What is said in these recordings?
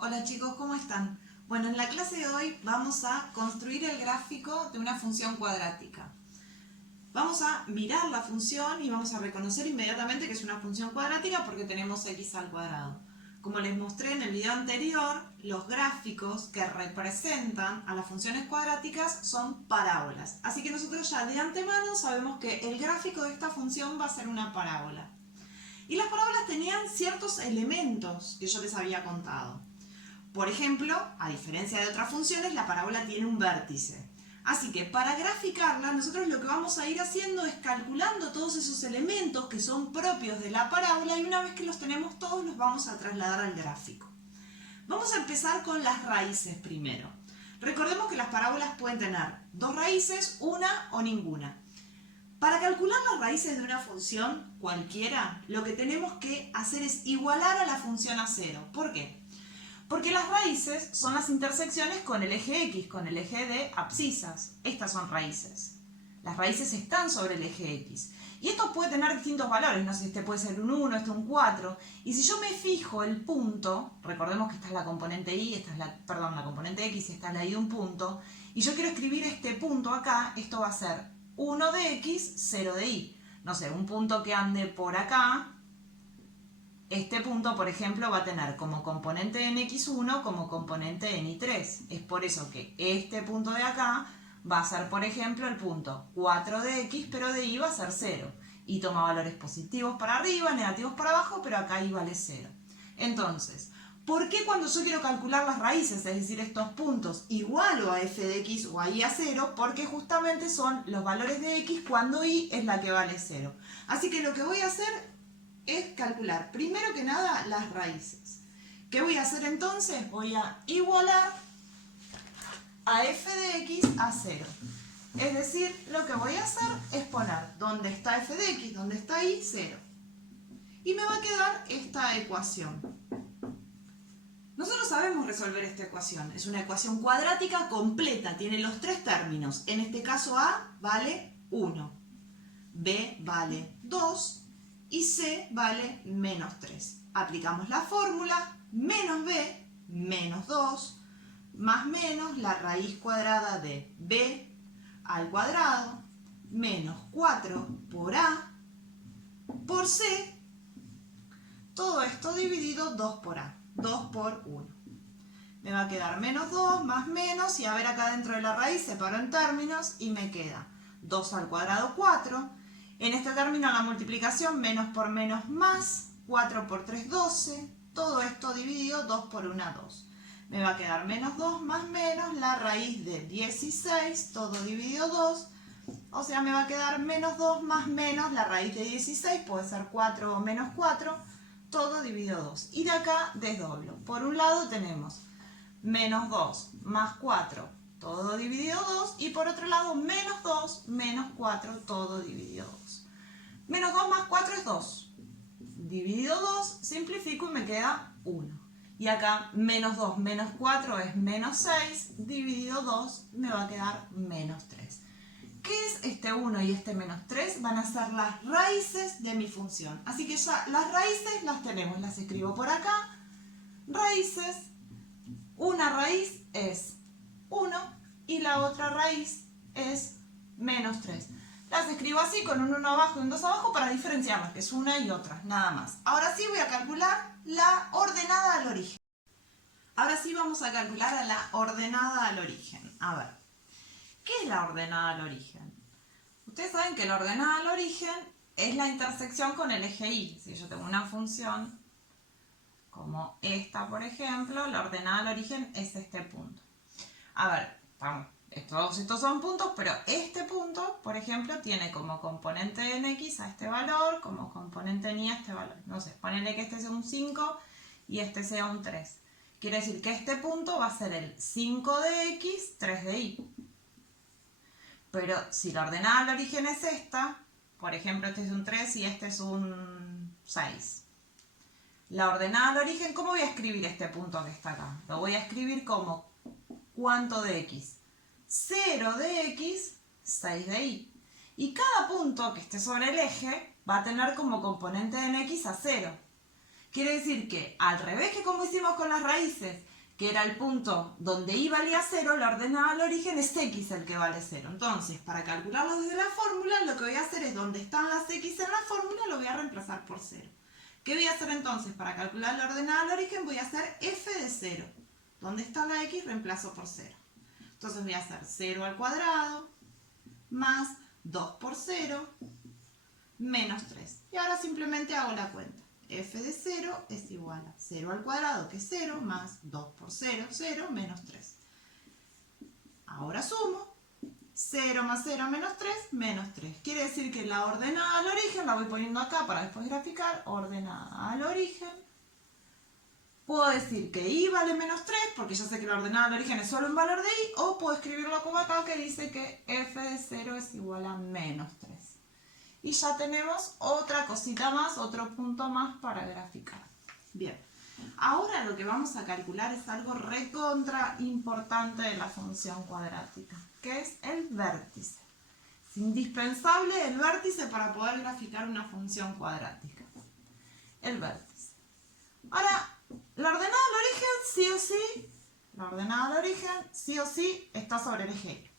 Hola chicos, ¿cómo están? Bueno, en la clase de hoy vamos a construir el gráfico de una función cuadrática. Vamos a mirar la función y vamos a reconocer inmediatamente que es una función cuadrática porque tenemos x al cuadrado. Como les mostré en el video anterior, los gráficos que representan a las funciones cuadráticas son parábolas. Así que nosotros ya de antemano sabemos que el gráfico de esta función va a ser una parábola. Y las parábolas tenían ciertos elementos que yo les había contado. Por ejemplo, a diferencia de otras funciones, la parábola tiene un vértice. Así que para graficarla, nosotros lo que vamos a ir haciendo es calculando todos esos elementos que son propios de la parábola y una vez que los tenemos todos, los vamos a trasladar al gráfico. Vamos a empezar con las raíces primero. Recordemos que las parábolas pueden tener dos raíces, una o ninguna. Para calcular las raíces de una función cualquiera, lo que tenemos que hacer es igualar a la función a cero. ¿Por qué? Porque las raíces son las intersecciones con el eje X, con el eje de abscisas. Estas son raíces. Las raíces están sobre el eje X. Y esto puede tener distintos valores. No sé, este puede ser un 1, este un 4. Y si yo me fijo el punto, recordemos que esta es la componente Y, esta es la componente X y esta es la Y de un punto. Y yo quiero escribir este punto acá, esto va a ser 1 de X, 0 de Y. No sé, un punto que ande por acá. Este punto, por ejemplo, va a tener como componente en x1 como componente en y3. Es por eso que este punto de acá va a ser, por ejemplo, el punto 4 de x, pero de y va a ser 0. Y toma valores positivos para arriba, negativos para abajo, pero acá y vale 0. Entonces, ¿por qué cuando yo quiero calcular las raíces, es decir, estos puntos, igualo a f de x o a y a 0? Porque justamente son los valores de x cuando y es la que vale 0. Así que lo que voy a hacer es calcular, primero que nada, las raíces. ¿Qué voy a hacer entonces? Voy a igualar a f de x a 0. Es decir, lo que voy a hacer es poner donde está f de x, donde está y, 0. Y me va a quedar esta ecuación. Nosotros sabemos resolver esta ecuación. Es una ecuación cuadrática completa, tiene los tres términos. En este caso a vale 1, b vale 2 y c vale menos 3. Aplicamos la fórmula menos b menos 2 más menos la raíz cuadrada de b al cuadrado menos 4 por a por c. Todo esto dividido 2 por a, 2 por 1. Me va a quedar menos 2 más menos, y a ver acá dentro de la raíz separo en términos y me queda 2 al cuadrado 4. En este término la multiplicación menos por menos más, 4 por 3, 12. Todo esto dividido 2 por 1, 2. Me va a quedar menos 2 más menos la raíz de 16, todo dividido 2. O sea, me va a quedar menos 2 más menos la raíz de 16, puede ser 4 o menos 4, todo dividido 2. Y de acá desdoblo. Por un lado tenemos menos 2 más 4, todo dividido 2, y por otro lado menos 2 menos 4, todo dividido 2. Menos 2 más 4 es 2. Dividido 2, simplifico y me queda 1. Y acá menos 2 menos 4 es menos 6, dividido 2 me va a quedar menos 3. ¿Qué es este 1 y este menos 3? Van a ser las raíces de mi función. Así que ya las raíces las tenemos, las escribo por acá. Raíces, una raíz es 1 y la otra raíz es menos 3. Las escribo así con un 1 abajo y un 2 abajo para diferenciarlas, que es una y otra, nada más. Ahora sí voy a calcular la ordenada al origen. Ahora sí vamos a calcular a la ordenada al origen. A ver, ¿qué es la ordenada al origen? Ustedes saben que la ordenada al origen es la intersección con el eje Y. Si yo tengo una función como esta, por ejemplo, la ordenada al origen es este punto. A ver, todos estos son puntos, pero este punto, por ejemplo, tiene como componente en X a este valor, como componente en Y a este valor. No sé, ponele que este sea un 5 y este sea un 3. Quiere decir que este punto va a ser el 5 de X, 3 de Y. Pero si la ordenada al origen es esta, por ejemplo, este es un 3 y este es un 6. La ordenada al origen, ¿cómo voy a escribir este punto que está acá? Lo voy a escribir como ¿cuánto de X? 0 de X, 6 de Y. Y cada punto que esté sobre el eje va a tener como componente en X a 0. Quiere decir que al revés que como hicimos con las raíces, que era el punto donde y valía 0, la ordenada al origen es x el que vale 0. Entonces, para calcularlo desde la fórmula, lo que voy a hacer es donde están las x en la fórmula, lo voy a reemplazar por 0. ¿Qué voy a hacer entonces? Para calcular la ordenada al origen voy a hacer f de 0. ¿Dónde está la x? Reemplazo por 0. Entonces voy a hacer 0 al cuadrado más 2 por 0 menos 3. Y ahora simplemente hago la cuenta. F de 0 es igual a 0 al cuadrado, que es 0, más 2 por 0, 0, menos 3. Ahora sumo. 0 más 0 menos 3, menos 3. Quiere decir que la ordenada al origen, la voy poniendo acá para después graficar, ordenada al origen. Puedo decir que y vale menos 3, porque ya sé que la ordenada al origen es solo un valor de y, o puedo escribirlo como acá, que dice que f de 0 es igual a menos 3. Y ya tenemos otra cosita más, otro punto más para graficar. Bien, ahora lo que vamos a calcular es algo recontra importante de la función cuadrática, que es el vértice. Es indispensable el vértice para poder graficar una función cuadrática. El vértice. Ahora, la ordenada al origen sí o sí está sobre el eje Y.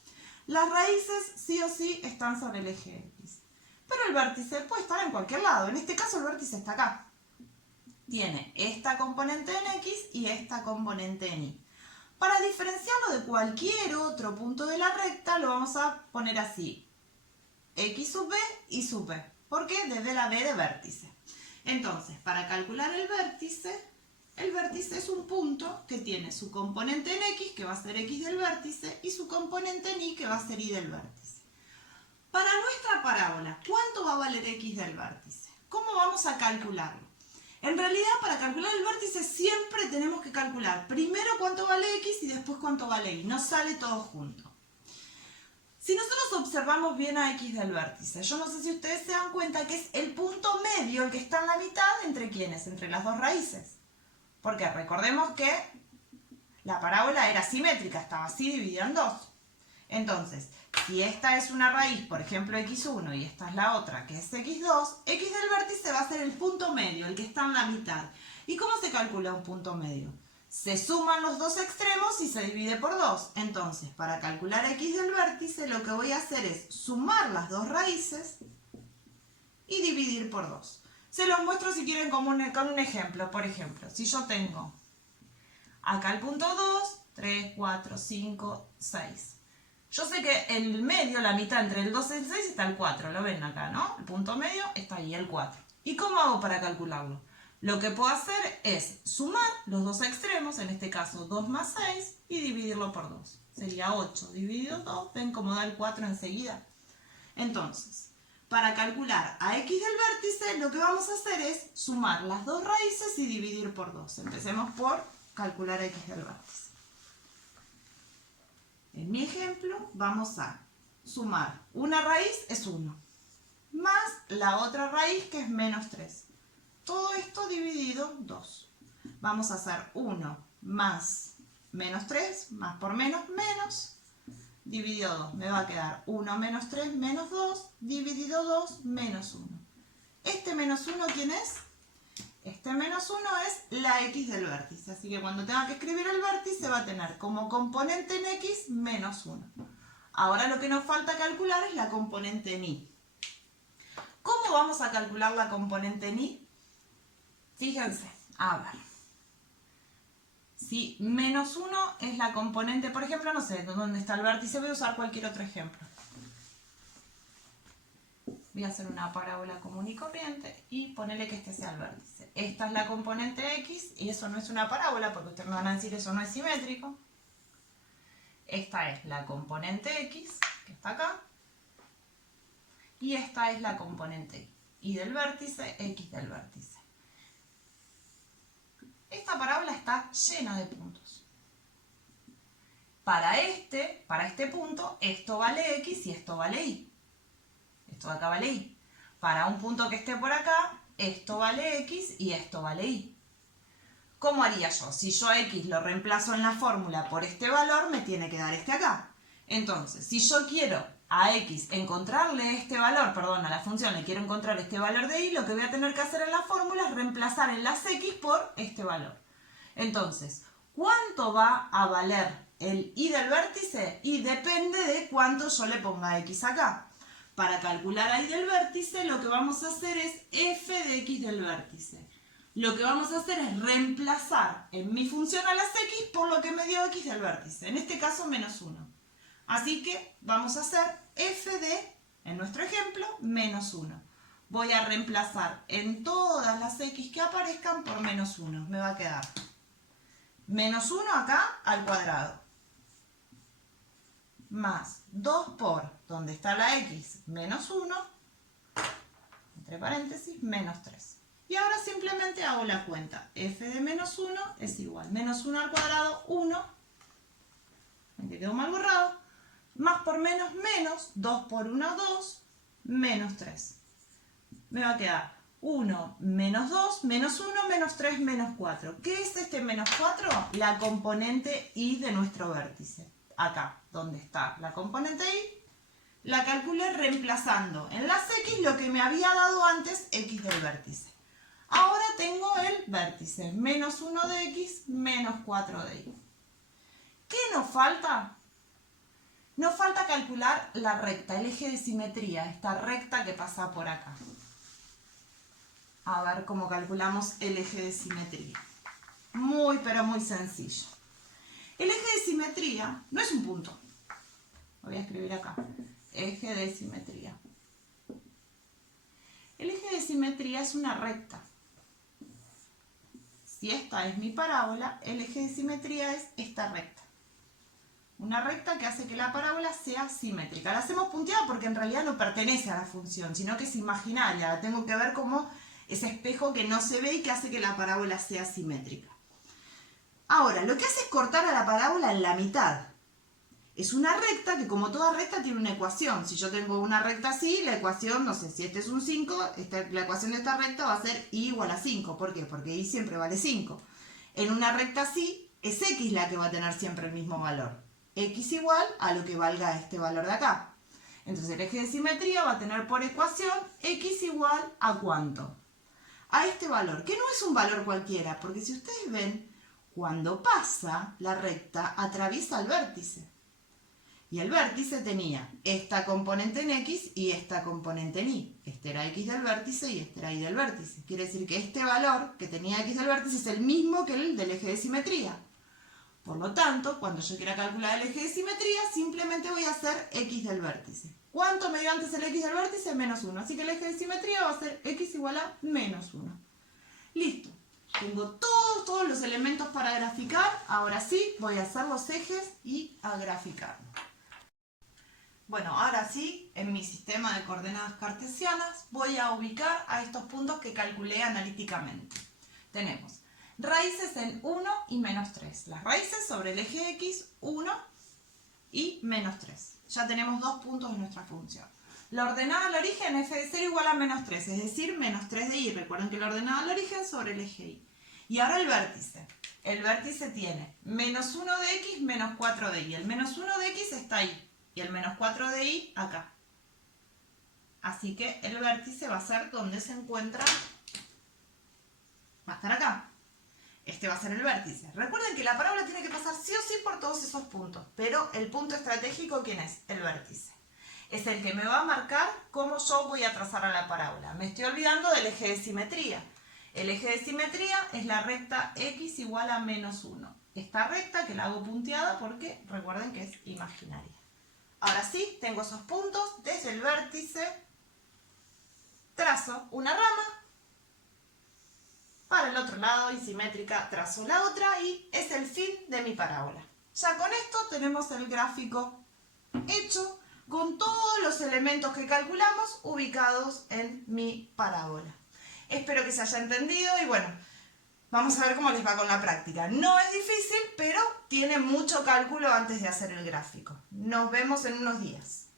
Las raíces sí o sí están sobre el eje X. Pero el vértice puede estar en cualquier lado. En este caso el vértice está acá. Tiene esta componente en X y esta componente en Y. Para diferenciarlo de cualquier otro punto de la recta, lo vamos a poner así. X sub B y sub B. ¿Por qué? Desde la B de vértice. Entonces, para calcular el vértice es un punto que tiene su componente en X, que va a ser X del vértice, y su componente en Y, que va a ser Y del vértice. Para nuestra parábola, ¿cuánto va a valer X del vértice? ¿Cómo vamos a calcularlo? En realidad, para calcular el vértice siempre tenemos que calcular primero cuánto vale X y después cuánto vale Y. No sale todo junto. Si nosotros observamos bien a X del vértice, yo no sé si ustedes se dan cuenta que es el punto medio, el que está en la mitad, ¿entre quiénes? Entre las dos raíces. Porque recordemos que la parábola era simétrica, estaba así dividida en dos. Entonces, si esta es una raíz, por ejemplo x1, y esta es la otra, que es x2, x del vértice va a ser el punto medio, el que está en la mitad. ¿Y cómo se calcula un punto medio? Se suman los dos extremos y se divide por 2. Entonces, para calcular x del vértice, lo que voy a hacer es sumar las dos raíces y dividir por 2. Se los muestro si quieren con un ejemplo. Por ejemplo, si yo tengo acá el punto 2, 3, 4, 5, 6. Yo sé que en el medio, la mitad entre el 2 y el 6 está el 4. Lo ven acá, ¿no? El punto medio está ahí, el 4. ¿Y cómo hago para calcularlo? Lo que puedo hacer es sumar los dos extremos, en este caso 2 más 6, y dividirlo por 2. Sería 8 dividido 2. ¿Ven cómo da el 4 enseguida? Entonces, para calcular a X del vértice, lo que vamos a hacer es sumar las dos raíces y dividir por 2. Empecemos por calcular a X del vértice. En mi ejemplo, vamos a sumar una raíz, es 1, más la otra raíz, que es menos 3. Todo esto dividido 2. Vamos a hacer 1 más menos 3, más por menos, menos, dividido 2. Me va a quedar 1 menos 3 menos 2, dividido 2, menos 1. ¿Este menos 1 quién es? Este menos 1 es la X del vértice. Así que cuando tenga que escribir el vértice va a tener como componente en X menos 1. Ahora lo que nos falta calcular es la componente en Y. ¿Cómo vamos a calcular la componente en Y? Fíjense, a ver. Si menos 1 es la componente, por ejemplo, no sé dónde está el vértice, voy a usar cualquier otro ejemplo. Voy a hacer una parábola común y corriente y ponerle que este sea el vértice. Esta es la componente X y eso no es una parábola porque ustedes me van a decir eso no es simétrico. Esta es la componente X, que está acá. Y esta es la componente Y del vértice, X del vértice. Esta parábola está llena de puntos. Para este punto, esto vale X y esto vale Y. Esto de acá vale Y. Para un punto que esté por acá, esto vale X y esto vale Y. ¿Cómo haría yo? Si yo a X lo reemplazo en la fórmula por este valor, me tiene que dar este acá. Entonces, si yo quiero a x encontrarle este valor, perdón, a la función le quiero encontrar este valor de y, lo que voy a tener que hacer en la fórmula es reemplazar en las x por este valor. Entonces, ¿cuánto va a valer el y del vértice? Y depende de cuánto yo le ponga x acá. Para calcular a y del vértice, lo que vamos a hacer es f de x del vértice. Lo que vamos a hacer es reemplazar en mi función a las x por lo que me dio x del vértice. En este caso, menos 1. Así que vamos a hacer f de, en nuestro ejemplo, menos 1. Voy a reemplazar en todas las x que aparezcan por menos 1. Me va a quedar menos 1 acá al cuadrado. Más 2 por, donde está la x, menos 1, entre paréntesis, menos 3. Y ahora simplemente hago la cuenta. F de menos 1 es igual. Menos 1 al cuadrado, 1. Me quedó mal borrado. Más por menos, menos. 2 por 1, 2. Menos 3. Me va a quedar 1 menos 2, menos 1, menos 3, menos 4. ¿Qué es este menos 4? La componente y de nuestro vértice. Acá, donde está la componente y, la calculé reemplazando en las x lo que me había dado antes x del vértice. Ahora tengo el vértice, menos 1 de x, menos 4 de y. ¿Qué nos falta? Nos falta calcular la recta, el eje de simetría, esta recta que pasa por acá. A ver cómo calculamos el eje de simetría. Muy, pero muy sencillo. El eje de simetría no es un punto. Lo voy a escribir acá. Eje de simetría. El eje de simetría es una recta. Si esta es mi parábola, el eje de simetría es esta recta. Una recta que hace que la parábola sea simétrica. La hacemos punteada porque en realidad no pertenece a la función, sino que es imaginaria. La tengo que ver como ese espejo que no se ve y que hace que la parábola sea simétrica. Ahora, lo que hace es cortar a la parábola en la mitad. Es una recta que, como toda recta, tiene una ecuación. Si yo tengo una recta así, la ecuación, no sé, si este es un 5, la ecuación de esta recta va a ser y igual a 5. ¿Por qué? Porque y siempre vale 5. En una recta así, es x la que va a tener siempre el mismo valor. X igual a lo que valga este valor de acá. Entonces el eje de simetría va a tener por ecuación x igual a ¿cuánto? A este valor, que no es un valor cualquiera, porque si ustedes ven, cuando pasa la recta atraviesa el vértice. Y el vértice tenía esta componente en x y esta componente en y. Este era x del vértice y este era y del vértice. Quiere decir que este valor que tenía x del vértice es el mismo que el del eje de simetría. Por lo tanto, cuando yo quiera calcular el eje de simetría, simplemente voy a hacer x del vértice. ¿Cuánto me dio antes el x del vértice? Menos 1. Así que el eje de simetría va a ser x igual a menos 1. Listo. Tengo todos los elementos para graficar. Ahora sí, voy a hacer los ejes y a graficar. Bueno, ahora sí, en mi sistema de coordenadas cartesianas, voy a ubicar a estos puntos que calculé analíticamente. Tenemos raíces en 1 y menos 3. Las raíces sobre el eje x, 1 y menos 3. Ya tenemos dos puntos de nuestra función. La ordenada al origen f de 0 igual a menos 3, es decir, menos 3 de y. Recuerden que la ordenada al origen sobre el eje y. Y ahora el vértice. El vértice tiene menos 1 de x, menos 4 de y. El menos 1 de x está ahí. Y el menos 4 de y acá. Así que el vértice va a ser donde se encuentra. Va a estar acá. Este va a ser el vértice. Recuerden que la parábola tiene que pasar sí o sí por todos esos puntos. Pero el punto estratégico, ¿quién es? El vértice. Es el que me va a marcar cómo yo voy a trazar a la parábola. Me estoy olvidando del eje de simetría. El eje de simetría es la recta x igual a menos 1. Esta recta que la hago punteada porque recuerden que es imaginaria. Ahora sí, tengo esos puntos. Desde el vértice trazo una rama. Para el otro lado, y simétrica, trazo la otra y es el fin de mi parábola. Ya con esto tenemos el gráfico hecho con todos los elementos que calculamos ubicados en mi parábola. Espero que se haya entendido y bueno, vamos a ver cómo les va con la práctica. No es difícil, pero tiene mucho cálculo antes de hacer el gráfico. Nos vemos en unos días.